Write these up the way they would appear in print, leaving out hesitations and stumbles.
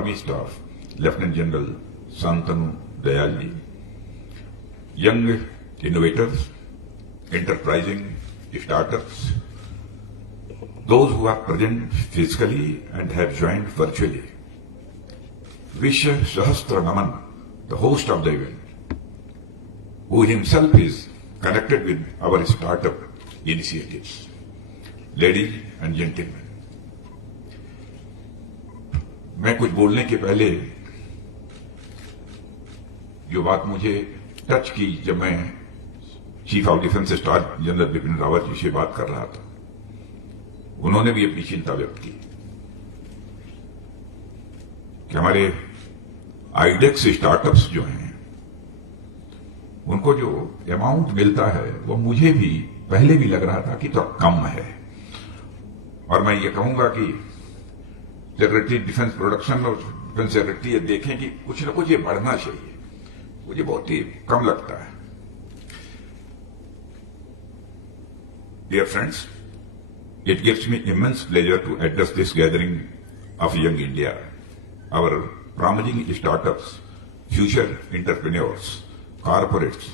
Army Staff, Lieutenant General Santanu Dayalji. Young innovators, enterprising startups, those who are present physically and have joined virtually. Visha Sahastra Naman, the host of the event, who himself is connected with our startup initiatives. Ladies and gentlemen, मैं कुछ बोलने के पहले जो बात मुझे touch की जब मैं chief of defence staff general Bipin Rawat ji से बात कर रहा था, उन्होंने भी अपनी चिंता व्यक्त की कि हमारे आईडेक्स स्टार्टअप्स जो हैं उनको जो अमाउंट मिलता है वो मुझे भी पहले भी लग रहा था कि तो कम है, और मैं ये कहूंगा कि सेक्रेटरी डिफेंस प्रोडक्शन और डिफेंस सेक्रेटरी ये देखें कि कुछ न कुछ ये बढ़ना चाहिए, मुझे बहुत ही कम लगता है। Dear friends, it gives me immense pleasure to address this gathering of Young India, our promising startups, future entrepreneurs, corporates,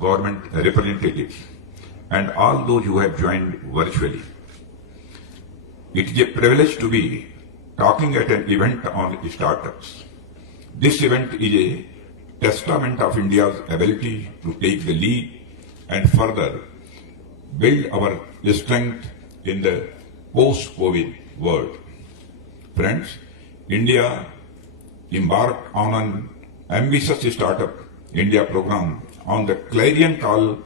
government representatives, and all those who have joined virtually. It is a privilege to be talking at an event on startups. This event is a testament of India's ability to take the lead and further build our strength in the post-COVID world. Friends, India embarked on an ambitious Startup India program on the clarion call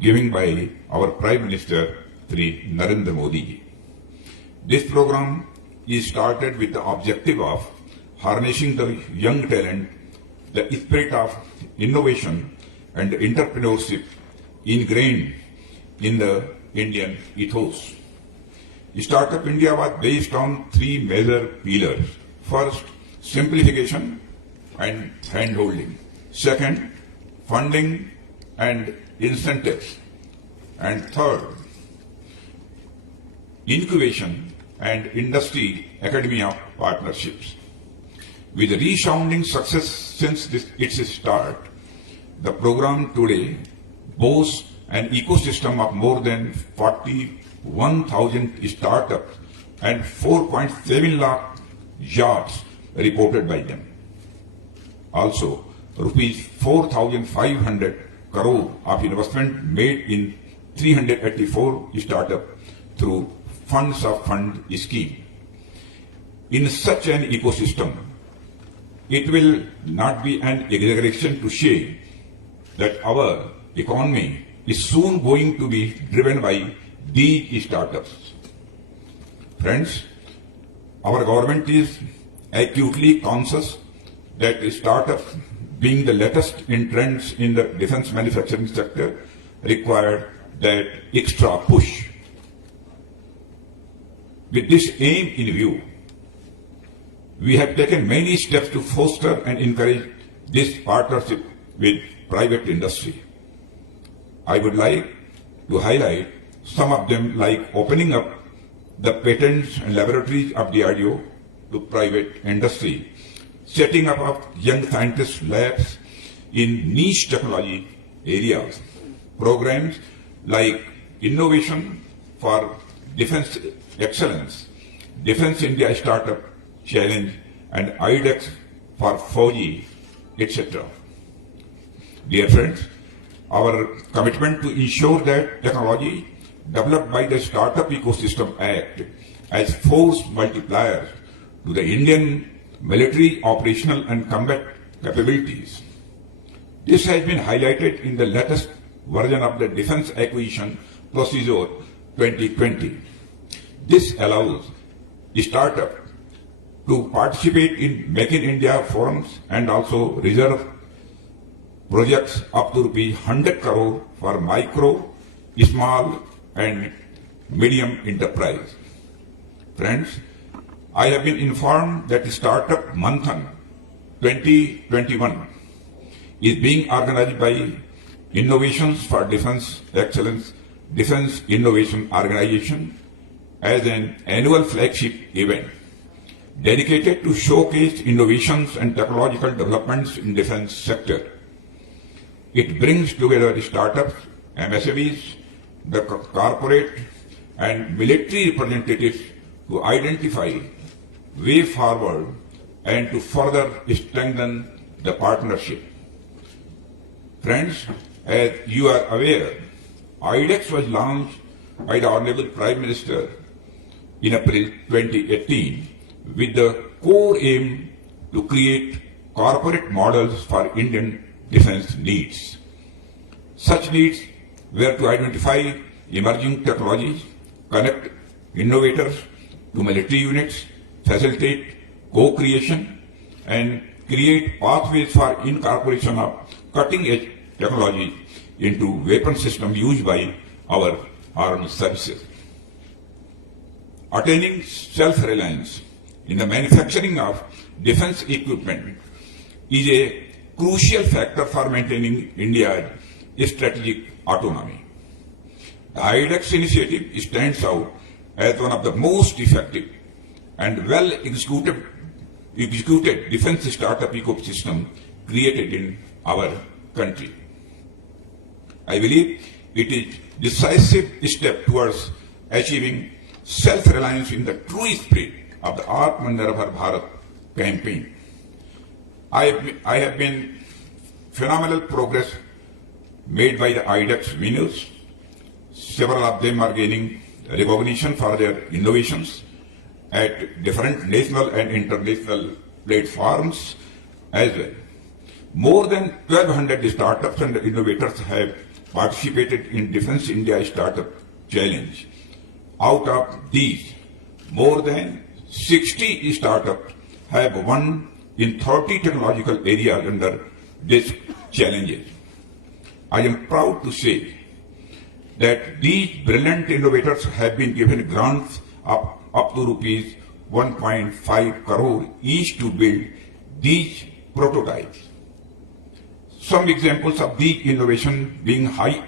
given by our Prime Minister, Shri Narendra Modi ji. This program is started with the objective of harnessing the young talent, the spirit of innovation and entrepreneurship ingrained in the Indian ethos. Startup India was based on three major pillars. First, simplification and handholding. Second, funding and incentives. And third, incubation and industry academia partnerships. With resounding success since its start, the program today boasts an ecosystem of more than 41,000 startups and 4.7 lakh jobs reported by them. Also, rupees 4,500 crore of investment made in 384 startups through Funds of Fund scheme. In such an ecosystem, it will not be an exaggeration to say that our economy is soon going to be driven by these startups. Friends, our government is acutely conscious that startups, being the latest in trends in the defense manufacturing sector, require that extra push. With this aim in view, we have taken many steps to foster and encourage this partnership with private industry. I would like to highlight some of them, like opening up the patents and laboratories of DRDO to private industry, setting up of young scientist labs in niche technology areas, programs like Innovation for Defense Excellence, Defense India Startup Challenge, and IDEX for 4G, etc. Dear friends, our commitment to ensure that technology developed by the Startup Ecosystem Act as force multipliers to the Indian military operational and combat capabilities. This has been highlighted in the latest version of the Defense Acquisition Procedure 2020. This allows the startup to participate in Make in India forums and also reserve projects up to ₹100 crore for micro, small and medium enterprise. Friends, I have been informed that the Startup Manthan 2021 is being organized by Innovations for Defense Excellence Defense Innovation Organization as an annual flagship event. dedicated to showcase innovations and technological developments in defense sector. It brings together startups, MSMEs, the corporate and military representatives to identify way forward and to further strengthen the partnership. Friends, as you are aware, IDEX was launched by the Honorable Prime Minister in April 2018 with the core aim to create corporate models for Indian defense needs. Such needs were to identify emerging technologies, connect innovators to military units, facilitate co-creation, and create pathways for incorporation of cutting-edge technology into weapon systems used by our armed services. Attaining self-reliance in the manufacturing of defense equipment is a crucial factor for maintaining India's strategic autonomy. The IDEX initiative stands out as one of the most effective and well executed defense startup ecosystem created in our country. I believe it is a decisive step towards achieving self-reliance in the true spirit of the Atmanirbhar Bharat campaign. I have been phenomenal progress made by the IDEX winners. Several of them are gaining recognition for their innovations at different national and international platforms as well. More than 1,200 startups and innovators have participated in Defense India Startup Challenge. Out of these, more than 60 startups have won in 30 technological areas under these challenges. I am proud to say that these brilliant innovators have been given grants of up to rupees 1.5 crore each to build these prototypes. Some examples of these innovations being high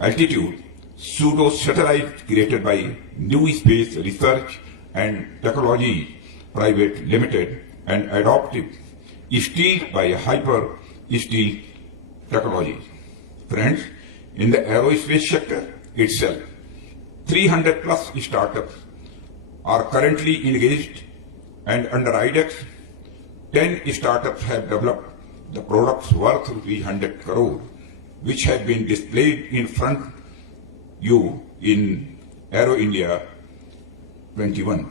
altitude pseudo satellites created by New Space Research and Technology Private Limited and adoptive steel by Hyper Steel Technologies. Friends, in the aerospace sector itself, 300 plus startups are currently engaged, and under IDEX, 10 startups have developed the products worth 300 crore, which have been displayed in front you in Aero India 21.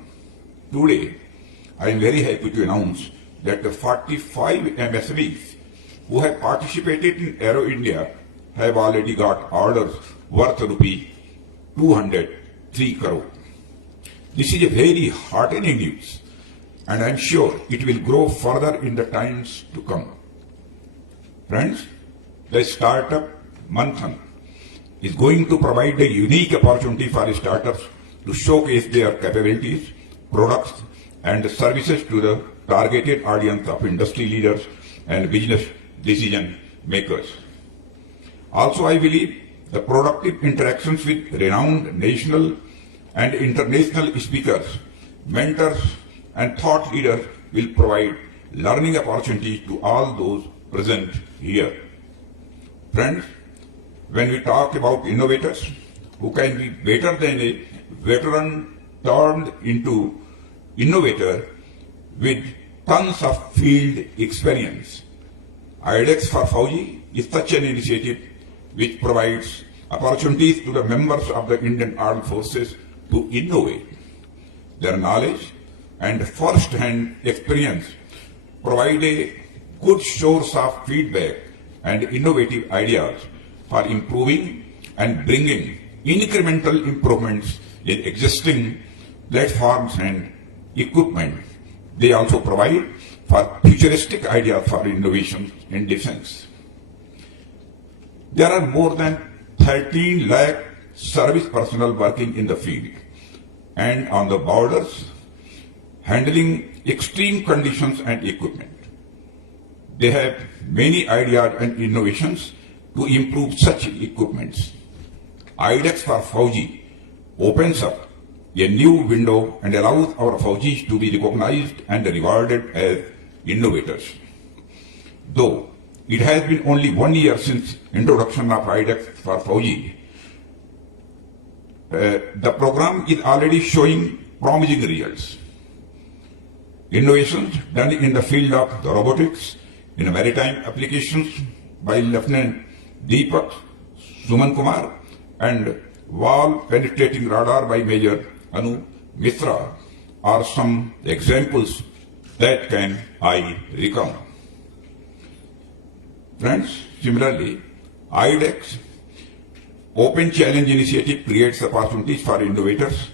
Today, I am very happy to announce that the 45 MSMEs who have participated in Aero India have already got orders worth rupee 203 crore. This is a very heartening news, and I am sure it will grow further in the times to come. Friends, the Startup Manthan is going to provide a unique opportunity for startups to showcase their capabilities, products, and services to the targeted audience of industry leaders and business decision makers. Also, I believe the productive interactions with renowned national and international speakers, mentors, and thought leaders will provide learning opportunities to all those present here. Friends, when we talk about innovators who can be better than a veteran turned into innovator with tons of field experience, IDEX for Fauji is such an initiative which provides opportunities to the members of the Indian Armed Forces to innovate. Their knowledge and first-hand experience provide a good source of feedback and innovative ideas for improving and bringing incremental improvements in existing platforms and equipment. They also provide for futuristic ideas for innovation in defense. There are more than 13 lakh service personnel working in the field and on the borders, handling extreme conditions and equipment. They have many ideas and innovations to improve such equipments. IDEX for Fauji opens up a new window and allows our Faujis to be recognized and rewarded as innovators. Though it has been only 1 year since introduction of IDEX for Fauji, the program is already showing promising results. Innovations done in the field of the robotics, in maritime applications by Lieutenant Deepak Suman Kumar and wall penetrating radar by Major Anu Mitra are some examples that can I recount. Friends, similarly, IDEX Open Challenge Initiative creates opportunities for innovators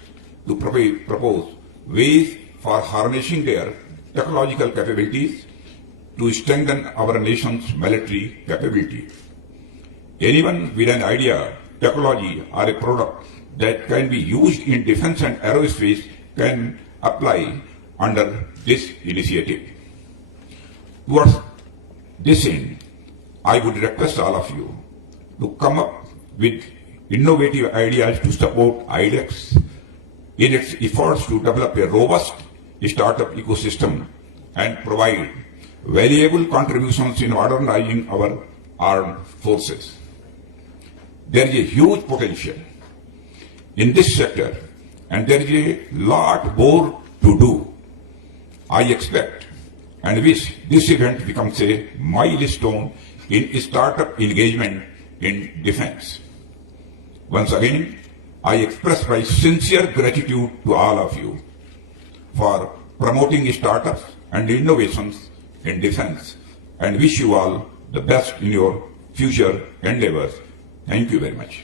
to propose ways for harnessing their technological capabilities to strengthen our nation's military capability. Anyone with an idea, technology, or a product that can be used in defense and aerospace can apply under this initiative. Towards this end, I would request all of you to come up with innovative ideas to support IDEX in its efforts to develop a robust startup ecosystem and provide valuable contributions in modernizing our armed forces. There is a huge potential in this sector and there is a lot more to do. I expect and wish this event becomes a milestone in startup engagement in defense. Once again, I express my sincere gratitude to all of you for promoting startups and innovations in defense and wish you all the best in your future endeavors. Thank you very much.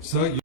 Sir,